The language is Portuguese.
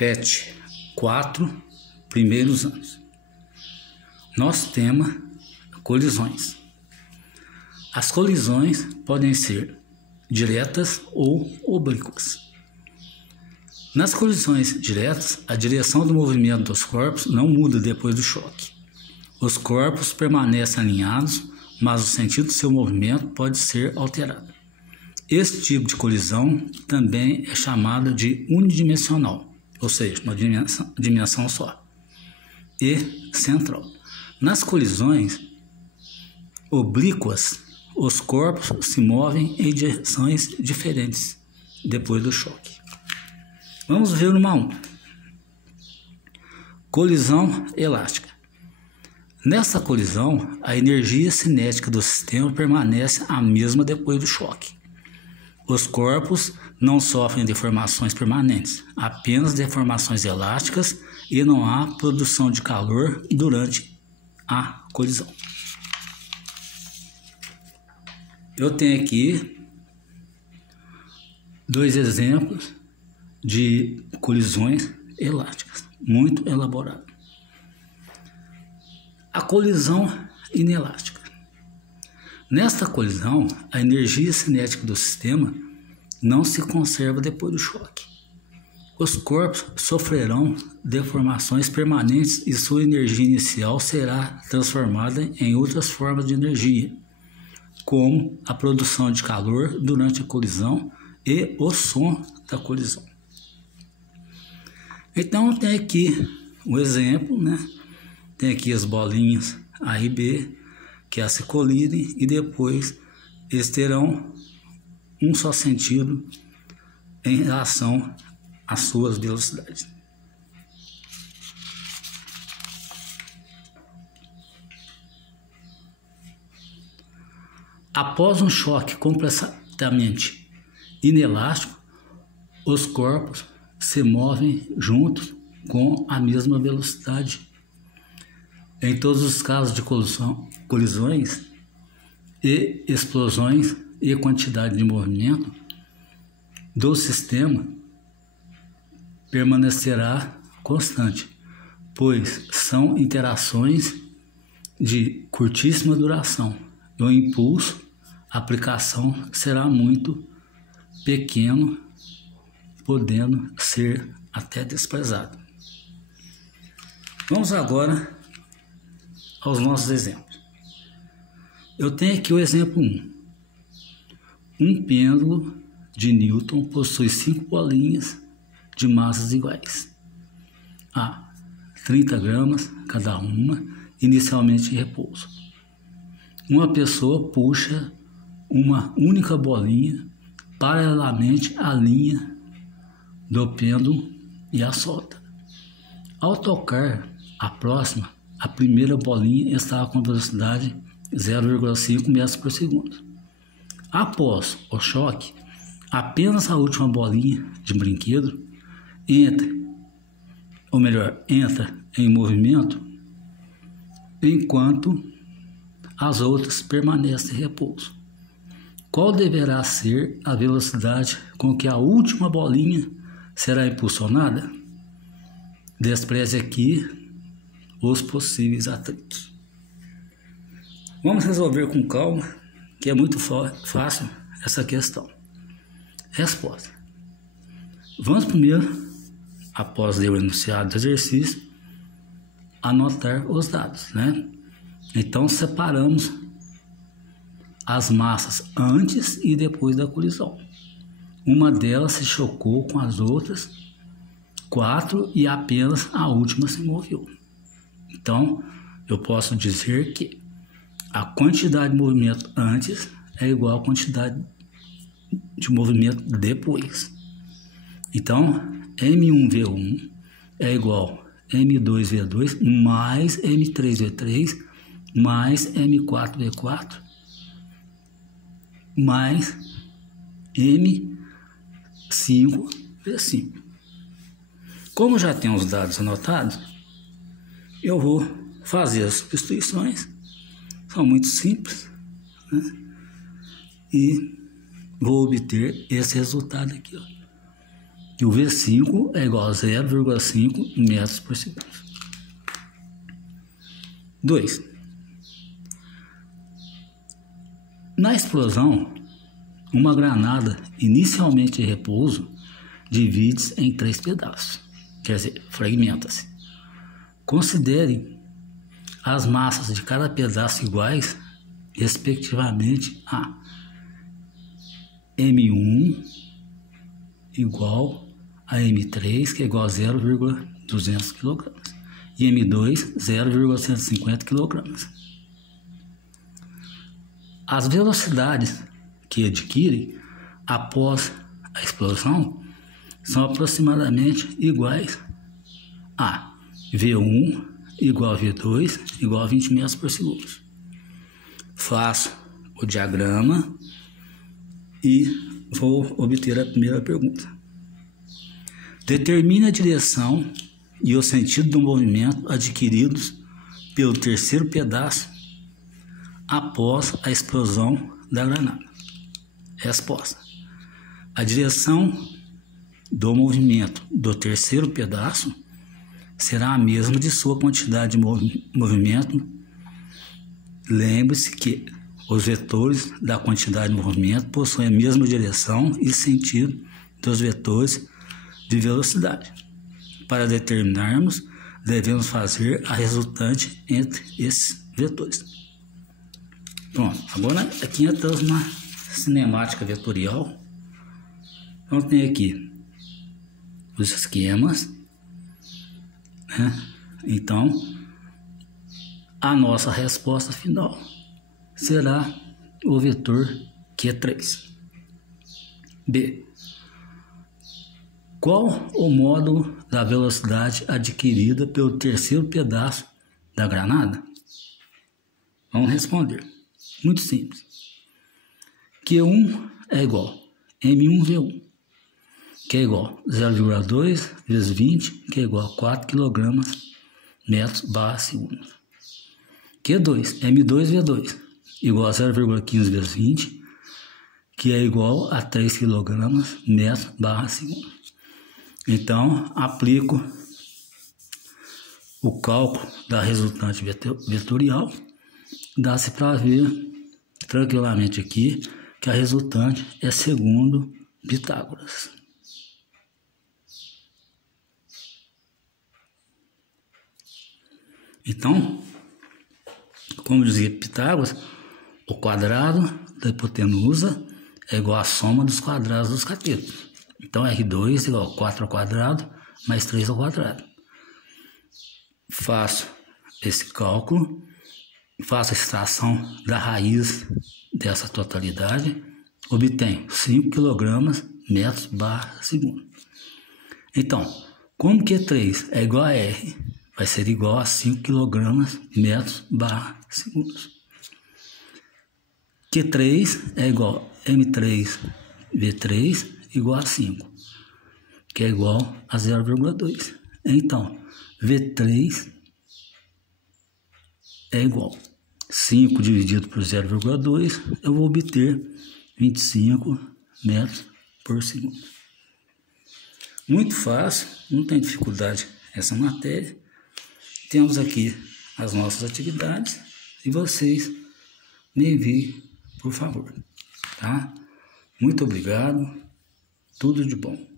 PET, 4 primeiros anos. Nosso tema: colisões. As colisões podem ser diretas ou oblíquas. Nas colisões diretas, a direção do movimento dos corpos não muda depois do choque. Os corpos permanecem alinhados, mas o sentido do seu movimento pode ser alterado. Esse tipo de colisão também é chamada de unidimensional, ou seja, uma dimensão só, e central. Nas colisões oblíquas, os corpos se movem em direções diferentes depois do choque. Vamos ver uma a uma. Colisão elástica. Nessa colisão, a energia cinética do sistema permanece a mesma depois do choque. Os corpos não sofrem deformações permanentes, apenas deformações elásticas, e não há produção de calor durante a colisão. Eu tenho aqui dois exemplos de colisões elásticas, muito elaborado. A colisão inelástica. Nesta colisão, a energia cinética do sistema não se conserva depois do choque. Os corpos sofrerão deformações permanentes e sua energia inicial será transformada em outras formas de energia, como a produção de calor durante a colisão e o som da colisão. Então, tem aqui um exemplo, né? Tem aqui as bolinhas A e B, que elas se colidem e depois eles terão um só sentido em relação às suas velocidades. Após um choque completamente inelástico, os corpos se movem juntos com a mesma velocidade. Em todos os casos de colisões e explosões e quantidade de movimento do sistema permanecerá constante, pois são interações de curtíssima duração e o impulso, a aplicação será muito pequeno, podendo ser até desprezado. Vamos agora aos nossos exemplos. Eu tenho aqui o exemplo 1. Um pêndulo de Newton possui 5 bolinhas de massas iguais, a 30 gramas cada uma, inicialmente em repouso. Uma pessoa puxa uma única bolinha paralelamente à linha do pêndulo e a solta. Ao tocar a próxima, a primeira bolinha estava com velocidade 0,5 metros por segundo. Após o choque, apenas a última bolinha de brinquedo entra em movimento, enquanto as outras permanecem em repouso. Qual deverá ser a velocidade com que a última bolinha será impulsionada? Despreze aqui os possíveis atritos. Vamos resolver com calma, que é muito fácil essa questão. Resposta. Vamos primeiro, após ler o enunciado do exercício, anotar os dados, né? Então, separamos as massas antes e depois da colisão. Uma delas se chocou com as outras 4 e apenas a última se moveu. Então, eu posso dizer que a quantidade de movimento antes é igual à quantidade de movimento depois. Então, M1V1 é igual a M2V2 mais M3V3 mais M4V4 mais M5V5. Como já tem os dados anotados, eu vou fazer as substituições, são muito simples, né? E vou obter esse resultado aqui, ó. E o V5 é igual a 0,5 metros por segundo. 2. Na explosão, uma granada inicialmente em repouso divide-se em 3 pedaços, quer dizer, fragmenta-se. Considere as massas de cada pedaço iguais, respectivamente a M1 igual a M3, que é igual a 0,200 kg, e M2, 0,150 kg. As velocidades que adquirem após a explosão são aproximadamente iguais a V1 igual a V2 igual a 20 metros por segundo. Faço o diagrama e vou obter a primeira pergunta. Determine a direção e o sentido do movimento adquiridos pelo terceiro pedaço após a explosão da granada. Resposta: a direção do movimento do terceiro pedaço será a mesma de sua quantidade de movimento. Lembre-se que os vetores da quantidade de movimento possuem a mesma direção e sentido dos vetores de velocidade. Para determinarmos, devemos fazer a resultante entre esses vetores. Pronto, agora aqui entramos na cinemática vetorial. Então tem aqui os esquemas, né? Então a nossa resposta final será o vetor Q3. B. Qual o módulo da velocidade adquirida pelo terceiro pedaço da granada? Vamos responder. Muito simples. Q1 é igual a M1V1, que é igual a 0,2 vezes 20, que é igual a 4 kg metros/segundo. Q2, M2V2, igual a 0,15 vezes 20, que é igual a 3 kg metros/segundo. Então, aplico o cálculo da resultante vetorial. Dá-se para ver tranquilamente aqui que a resultante é segundo Pitágoras. Então, como dizia Pitágoras, o quadrado da hipotenusa é igual à soma dos quadrados dos catetos. Então, R2 igual a 4 ao quadrado mais 3 ao quadrado. Faço esse cálculo, faço a extração da raiz dessa totalidade, obtenho 5 kg metros/segundo. Então, como Q3 é igual a R, vai ser igual a 5 kg metros/segundo. Q3 é igual a M3V3 igual a 5, que é igual a 0,2. Então, V3 é igual a 5 dividido por 0,2, eu vou obter 25 metros por segundo. Muito fácil, não tem dificuldade essa matéria. Temos aqui as nossas atividades e vocês me enviem, por favor, tá? Muito obrigado, tudo de bom.